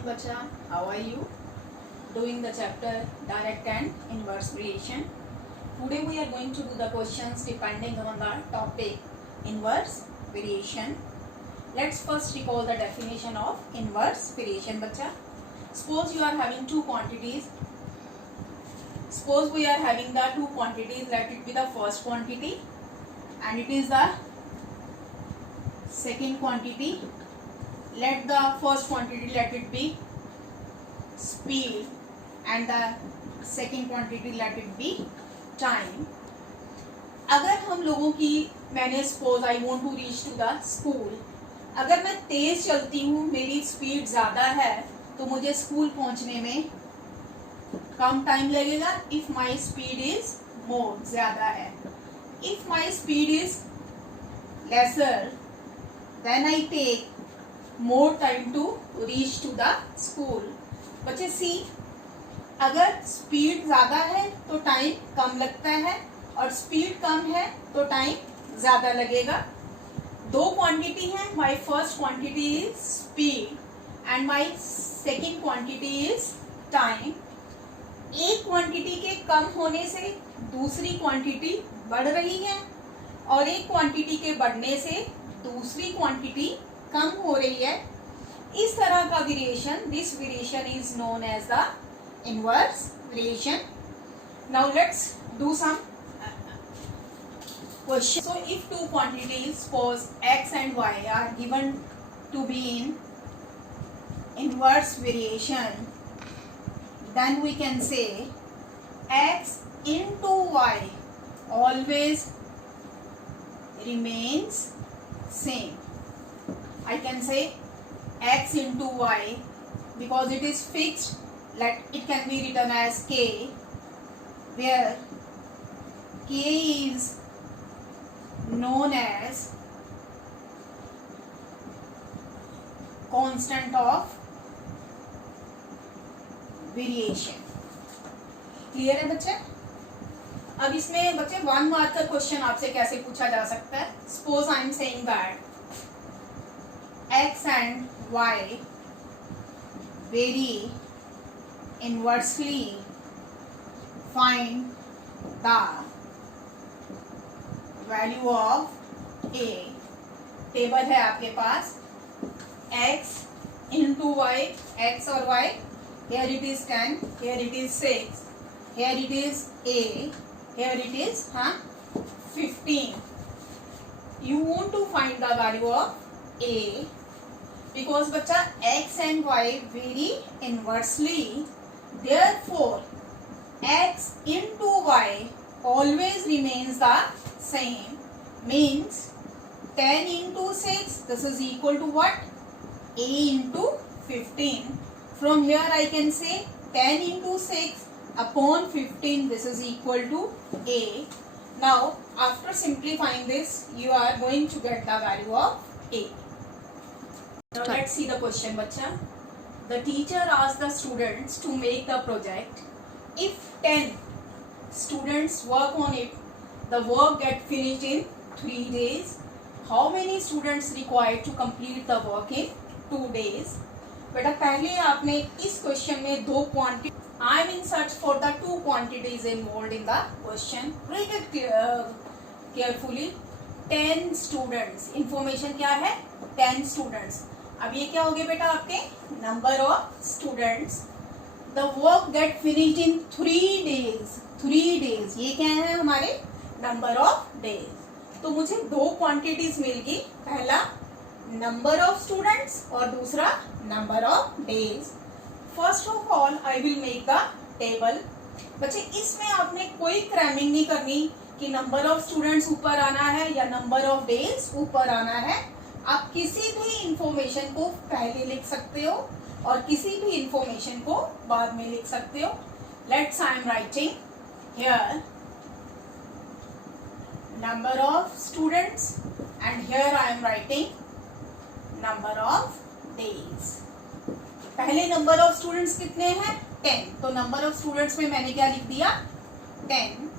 morning bacha, how are you? Doing the chapter direct and inverse variation. Today we are going to do the questions depending on the topic inverse variation. Let's first recall the definition of inverse variation bacha. Suppose you are having two quantities. Suppose we are having the two quantities, let it be the first quantity and it is the second quantity. Let the first quantity, let it be speed and the second quantity let it be time. अगर हम लोगों की मैंने suppose I want to reach to the school, अगर मैं तेज चलती हूँ, मेरी स्पीड ज़्यादा है तो मुझे स्कूल पहुँचने में कम टाइम लगेगा. If my speed is more, ज़्यादा है. If my speed is lesser then I take more time to reach to the school. बच्चे सी, अगर स्पीड ज़्यादा है तो टाइम कम लगता है और स्पीड कम है तो टाइम ज़्यादा लगेगा. दो क्वांटिटी है, my first quantity is speed and my second quantity is time. एक क्वांटिटी के कम होने से दूसरी क्वांटिटी बढ़ रही है और एक क्वांटिटी के बढ़ने से दूसरी क्वांटिटी कम हो रही है. इस तरह का variation, this variation is known as the inverse variation. Now let's do some question. So if two quantities suppose x and y are given to be in inverse variation, then we can say x into y always remains same. I can say x into y because it is fixed. Let it can be written as k, where k is known as constant of variation. Clear है बच्चे? अब इसमें बच्चे 1 mark का question आपसे कैसे पूछा जा सकता है. Suppose I am saying that x and y vary inversely, find the value of a. Table है आपके पास x into y, x और y. Here it is 10, here it is 6, here it is a, here it is 15. You want to find the value of a because बच्चा x and y vary inversely, therefore x into y always remains the same. Means 10 into 6, this is equal to what? A into 15. From here I can say 10 into 6 upon 15, this is equal to a. Now after simplifying this, you are going to get the value of a. Now let's see the question bacha. The teacher asked the students to make the project. If 10 students work on it, the work get finished in 3 days. How many students required to complete the work in 2 days? बेटा पहले आपने इस question में दो quantity, I am in search for the two quantities involved in the question. Read it carefully. 10 students, information क्या है? 10 students. अब ये क्या हो गया बेटा आपके number of students. The work get finished in 3 days. 3 days ये क्या है हमारे नंबर ऑफ डेज. तो मुझे दो क्वांटिटीज मिल गई, पहला नंबर ऑफ स्टूडेंट्स और दूसरा number of days. First of all I will make the table. बच्चे इसमें आपने कोई क्रैमिंग नहीं करनी कि नंबर ऑफ स्टूडेंट्स ऊपर आना है या नंबर ऑफ डेज ऊपर आना है. आप किसी भी इंफॉर्मेशन को पहले लिख सकते हो और किसी भी इंफॉर्मेशन को बाद में लिख सकते हो. Let's I am writing here number of students and here I am writing number of days. पहले number of students कितने हैं? 10. तो number of students में मैंने क्या लिख दिया? 10.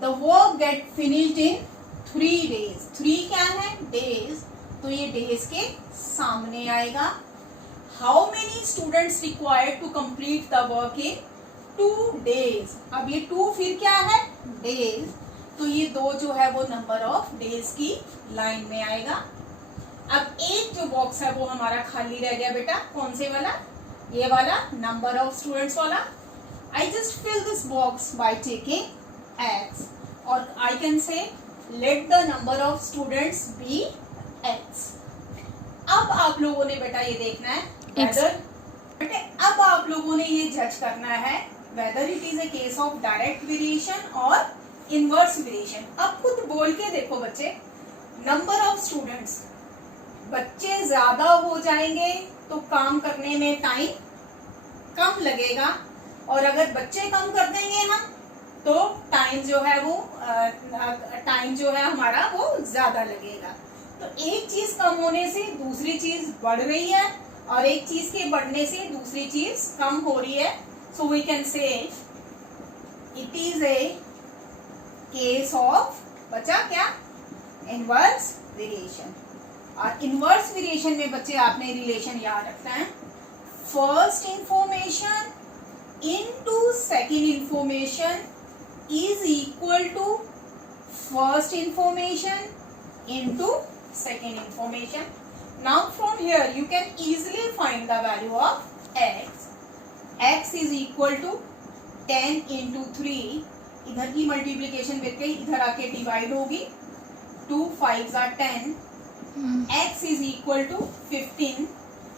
The work get finished in 3 days. 3 क्या है? Days. तो ये days के सामने आएगा. How many students required to complete the work in 2 days। अब ये 2 फिर क्या है, डेज, तो ये 2 जो है वो नंबर ऑफ डेज की लाइन में आएगा। अब एक जो बॉक्स है वो हमारा खाली रह गया बेटा, कौन से वाला, ये वाला, नंबर ऑफ स्टूडेंट्स वाला। I just fill this box by taking x, और I can say let the number of students be x। अब आप लोगों ने बेटा ये देखना है वेदर, बेटे अब आप लोगों ने ये जज करना है whether it is a case of direct variation और इनवर्स वेरिएशन। अब खुद बोल के देखो बच्चे, नंबर ऑफ स्टूडेंट्स, बच्चे ज्यादा हो जाएंगे तो काम करने में टाइम कम लगेगा, और अगर बच्चे कम कर देंगे हम तो टाइम जो है हमारा वो ज्यादा लगेगा। तो एक चीज कम होने से दूसरी चीज बढ़ रही है, और एक चीज के बढ़ने से दूसरी चीज कम हो रही है। So we can say it is a case of, बचा क्या, इनवर्स वेरिएशन। और इनवर्स वेरिएशन में बच्चे आपने रिलेशन याद रखना है, first information into second information is equal to first information into second information. Now from here you can easily find the value of x. x is equal to 10 into 3, इधर की multiplication बेट गई, इधर आके divide होगी, 2 5s are 10, x is equal to 15.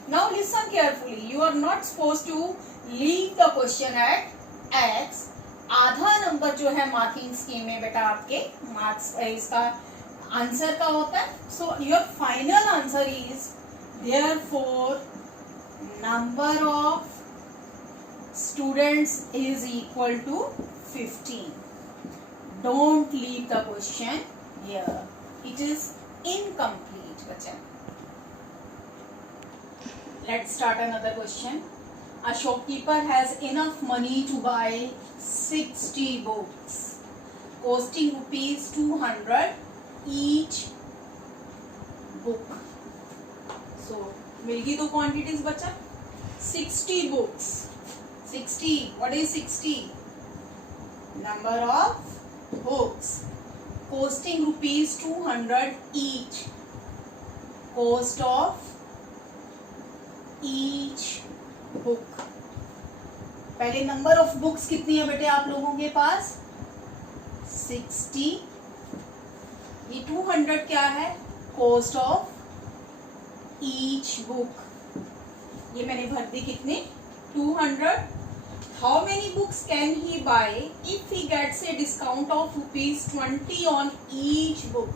Now listen carefully, you are not supposed to leave the question at x। आधा number जो है marking scheme में बेटा आपके मार्क्स इसका आंसर का होता है। So your final answer is therefore number of students is equal to 15। Don't leave the question here, it is incomplete बच्चा। Let's start another question. A shopkeeper has enough money to buy 60 books costing rupees 200 each book। So मिल गई दो quantities बच्चा, 60 books, 60, what is 60, number of books costing rupees 200 each, cost of each book। पहले number of books कितनी है बेटे आप लोगों के पास, 60, ये 200 क्या है, कॉस्ट ऑफ ईच बुक, ये मैंने भर दी कितने, 200। How many books can he buy if he gets a discount of ₹20 on each book.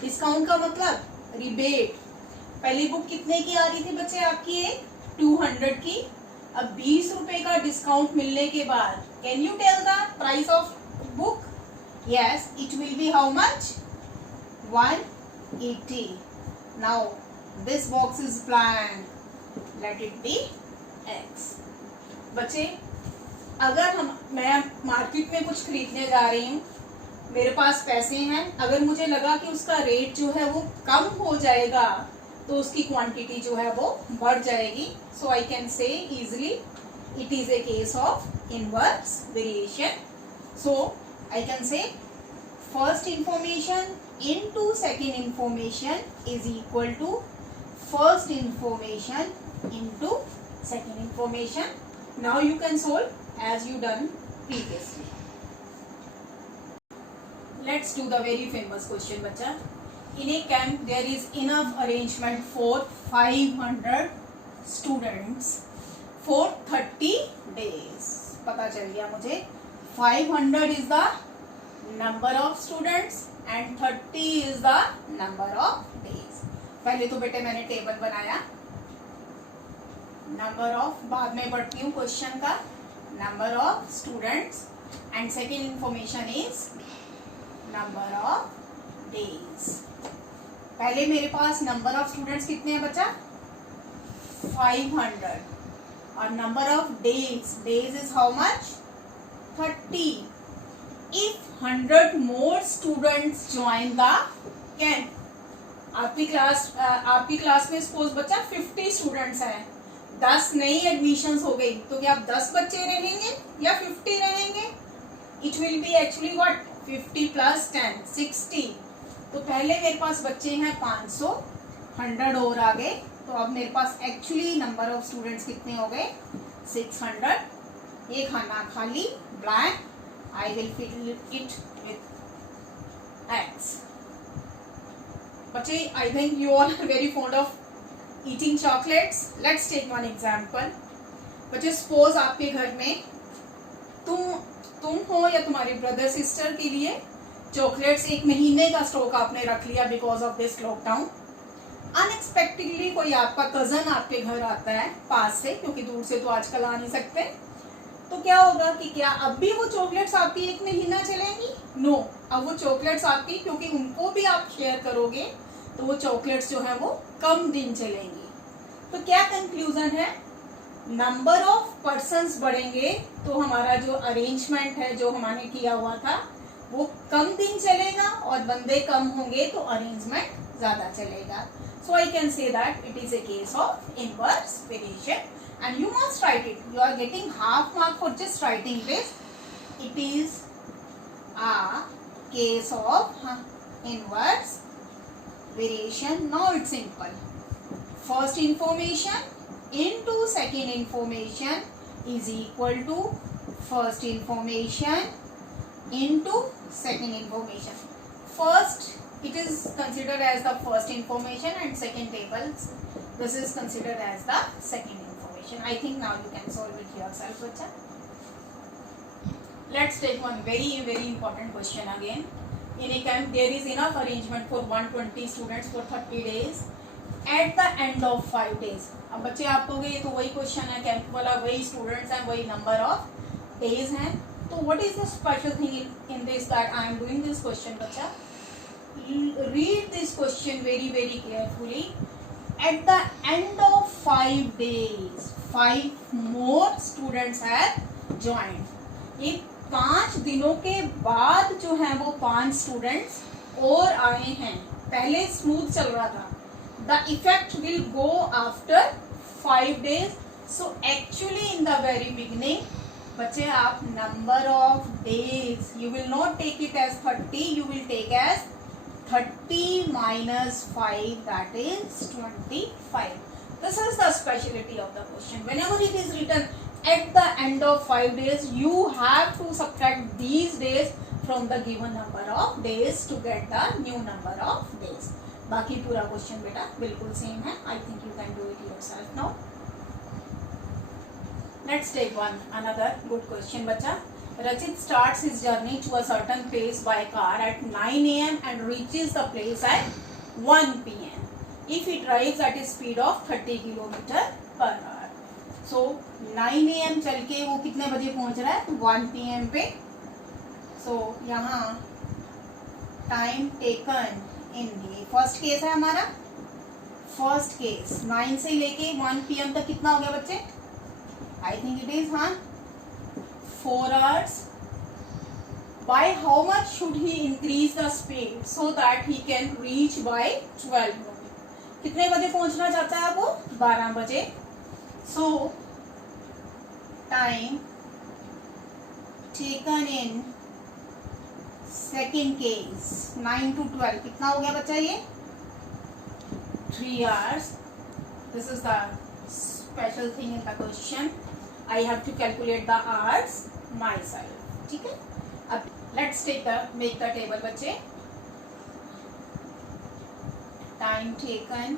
Discount का मतलब रिबेट। पहली बुक कितने की आ रही थी बच्चे आपकी, एक 200 की, अब 20 रुपए का डिस्काउंट मिलने के बाद can you tell the price of book, yes it will be how much, 180। Now this box is blank, let it be x। बच्चे अगर मैं मार्केट में कुछ खरीदने जा रही हूँ, मेरे पास पैसे हैं, अगर मुझे लगा कि उसका रेट जो है वो कम हो जाएगा तो उसकी क्वांटिटी जो है वो बढ़ जाएगी। So I can say easily it is a case of inverse variation. So I can say first information into second information is equal to first information into second information. Now you can solve as you done previously. Let's do the very famous question बच्चा। In a camp there is enough arrangement for 500 students for 30 days। पता चल गया मुझे 500 is the number of students and 30 is the number of days। पहले तो बेटे मैंने table बनाया, नंबर ऑफ बाद में पढ़ती हूँ क्वेश्चन का, number of students and second information is number of days. पहले मेरे पास नंबर ऑफ स्टूडेंट्स कितने हैं बच्चा, 500, और number of days, days is how much, 30। If 100 more students join the camp, आपकी क्लास में सपोज बच्चा 50 स्टूडेंट्स हैं, 10 नई एडमिशंस हो गई तो क्या 10 बच्चे रहेंगे या 50 रहेंगे? It will B actually what 50 plus 10 60। तो पहले मेरे पास बच्चे हैं 500, 100 और आ गए, तो अब मेरे पास एक्चुअली नंबर ऑफ स्टूडेंट्स कितने हो गए 600। ये खाना खाली blank, I will fill it with X. बच्चे I think you all are very fond of eating chocolates. Let's take one example. बच्चे सपोज आपके घर में तुम हो या तुम्हारे ब्रदर सिस्टर के लिए चॉकलेट्स एक महीने का स्टॉक आपने रख लिया because of this lockdown. Unexpectedly कोई आपका कजन आपके घर आता है पास से, क्योंकि दूर से तो आजकल आ नहीं सकते, तो क्या होगा कि क्या अब भी वो चॉकलेट्स आपकी एक महीना चलेंगी? नो, अब वो चॉकलेट्स आपकी, क्योंकि उनको भी आप शेयर करोगे तो वो चॉकलेट्स जो है वो कम दिन चलेंगी। तो क्या कंक्लूजन है? नंबर ऑफ पर्सन्स बढ़ेंगे तो हमारा जो अरेंजमेंट है जो हमने किया हुआ था वो कम दिन चलेगा, और बंदे कम होंगे तो अरेंजमेंट ज्यादा चलेगा। So I can say that it is a case of inverse variation, and you must write it. You are getting half mark for just writing this. It is a case of inverse variation. Now it's simple. First information into second information is equal to first information into second information. First, it is considered as the first information, and second tables, this is considered as the second information. I think now you can solve it yourself, bacha. Let's take one very important question again. In a camp there is enough arrangement for 120 students for 30 days at the end of 5 days. अब बच्चे आप कहोगे ये तो वही question है, camp वाला वही स्टूडेंट्स हैं, वही नंबर ऑफ डेज हैं, तो what is the special thing in this that I am doing this question, बच्चा? Read this question very carefully. At the end of 5 days 5 more students have joined. ये 5 दिनों के बाद जो है वो 5 स्टूडेंट्स और आए हैं। पहले स्मूथ चल रहा था। The effect will go after 5 days. So actually in the very beginning, बच्चे आप number of days you will not take it as 30, you will take as 30 minus 5, that is 25. This is the speciality of the question. Whenever it is written at the end of 5 days, you have to subtract these days from the given number of days to get the new number of days. बाकी पूरा question बेटा बिल्कुल same है. I think you can do it yourself now. Let's take another good question, बच्चा. Rachit starts his journey to a certain place by car at 9 a.m. and reaches the place at 1 p.m. if he drives at a speed of 30 km/h. So 9 a.m. चल के वो कितने बजे पहुंच रहा है? 1 p.m. पे. So यहाँ time taken in the first case है हमारा. फर्स्ट केस 9 से लेके 1 p.m. तक कितना हो गया बच्चे? I think it is 4 hours. By how much should he increase the speed so that he can reach by 12 noon? कितने बजे पहुंचना चाहता है वो? 12 बजे. So time taken in second case 9 to 12 कितना हो गया बच्चा? ये 3 hours. This is the special thing in the question. I have to calculate the hours myself. ठीक है. अब let's make the table बच्चे. Time taken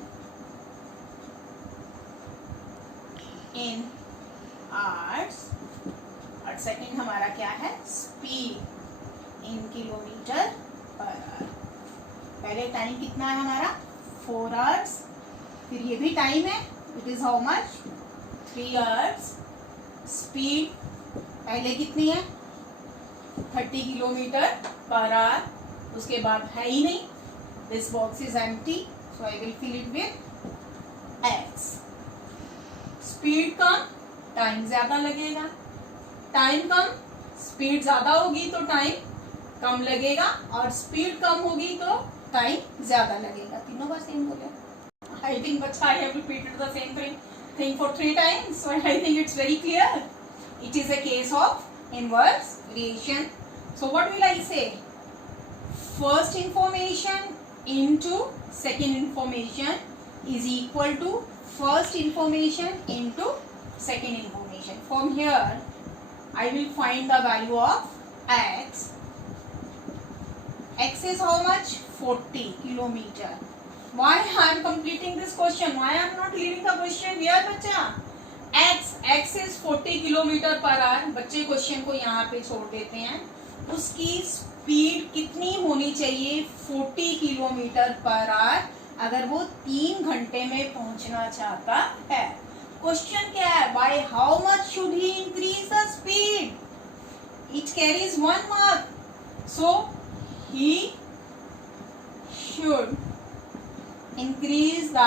in hours और सेकंड हमारा क्या है? Speed in kilometre per hour. पहले टाइम कितना है हमारा? 4 hours. फिर ये भी टाइम है. It is how much? 3 hours. Speed पहले कितनी है? 30 km/h. उसके बाद है ही नहीं. This box is empty, so I will fill it with x. Speed कम, टाइम ज्यादा लगेगा. टाइम कम, स्पीड ज्यादा होगी तो टाइम कम लगेगा, और स्पीड कम होगी तो टाइम ज्यादा लगेगा. तीनों बार सेम हो गया. आई थिंक बच्चा I have repeated the same thing. think for 3 times, but I think it's very clear. It is a case of inverse variation. So what will I say? First information into second information is equal to first information into second information. From here, I will find the value of x. X is how much? 40 kilometer. Why I am completing this question? Why I am not leaving the question here, बच्चा? X is 40 kilometre per hour. बच्चे question को यहाँ पे छोड़ देते हैं. उसकी speed कितनी होनी चाहिए? 40 किलोमीटर पर आवर, अगर वो 3 घंटे में पहुंचना चाहता है. क्वेश्चन क्या है? By how much should he increase the speed? It carries 1 mark. So he should increase the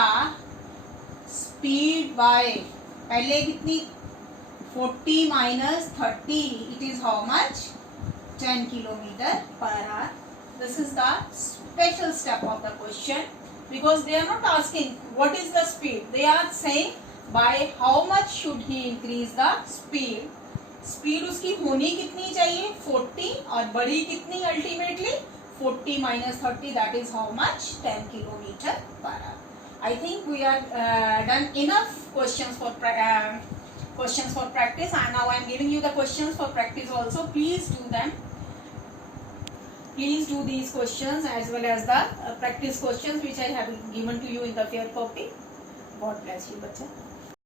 speed bye, पहले कितनी? 40 minus 30, it is how much? 10 kilometer per hour. This is the special step of the question, because they are not asking what is the speed. They are saying by how much should he increase the speed. Speed उसकी होनी कितनी चाहिए? 40, और बड़ी कितनी ultimately? 40 minus 30, that is how much? 10 kilometer per hour. I think we are done enough questions for practice, and now I am giving you the questions for practice also. Please do them. Please do these questions as well as the practice questions which I have given to you in the fair copy. God bless you, bachcha.